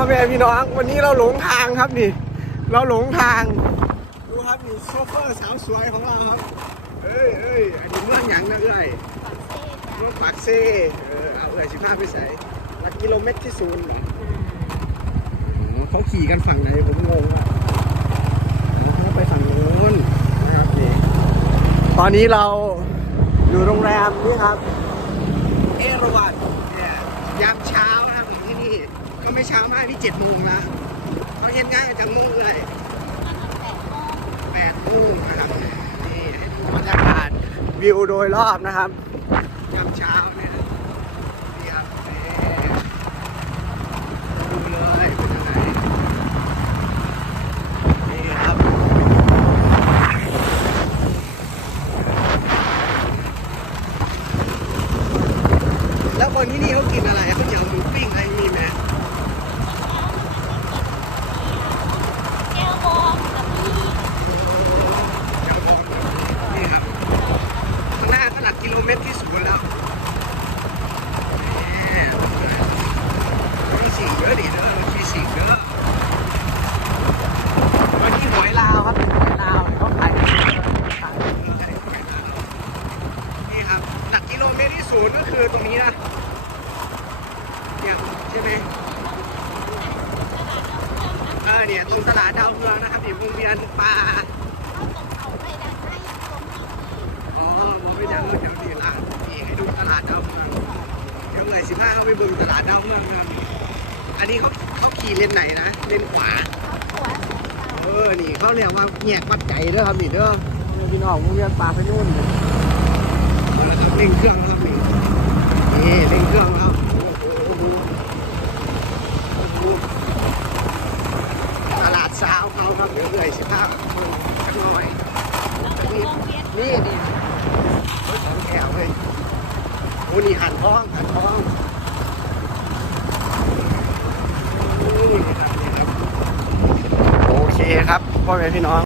พ่อแม่พี่น้อง วันนี้เราหลงทางครับนี่ เราหลงทาง ดูครับนี่โชเฟอร์สาวสวยของเราครับ เอ้ยเอ้ยอันนี้เมืองหยังนะเอ้ยเมืองปากเซ่เออเอาเอ้ยสิบห้าไปใส่หลักกิโลเมตรที่ศูนย์เหรออ๋อเขาขี่กันฝั่งไหนผมงงอะเขาไปฝั่งโน้นนะครับนี่ตอนนี้เราอยู่โรงแรมนี่ครับ เอราวัณเนี่ยยามเช้านะครับผมที่นี่ก็ ไม่เช้ามากนี่เจ็ดโมงแล้วเขาเย็นง่ายจังโมงเลยแปดโมงนะครับนี่ให้ดูบรรยากาศวิวโดยรอบนะครับยามเช้าเนี่ยนี่ครับนี่ดูเลยเป็นยังไงนี่ครับแล้วคนที่นี่เขากินอะไรเขาจะเอาหมูปิ้งอะไรมีไหม แก้วบองกับพี่ เจ้าบอลนี่ครับ ข้างหน้าก็หลักกิโลเมตรที่ศูนย์แล้วนี่มีสิ่งเยอะดิเด้อมีสิ่งเยอะวันนี้หอยลาวครับหอยลาวเขาขายนี่ครับหลักกิโลเมตรที่ศูนย์ก็คือตรงนี้นะเนี่ยใช่ไหมเออเนี่ยตรงตลาดดาวเมืองนะครับที่วงเวียนป่าเอาไปดันให้ตรงนี้ อ๋อผมไม่อยากเดี๋ยวนี่อะนี่ให้ดูตลาดดาวเมืองเดี๋ยวเลยสิบห้าเขาไปบึงตลาดดาวเมืองกันอันนี้เขาเขาขี่เลนไหนนะเลนขวาเออนี่เขาเรียกว่าแยกวัดใจเด้อครับนี่เด้อพี่น้องวงเวียนป่าไปนู่นเลยเอาละครับเร่งเครื่องแล้วครับนี่นี่เร่งเครื่องแล้วตลาดเช้าเขาครับเดี๋ยวเลยสิบห้าสักหน่อย นี่นี่นี่รถของแถวเลย นนี่หันท้องหันท้องโอเคครับพ่อแม่พี่น้อง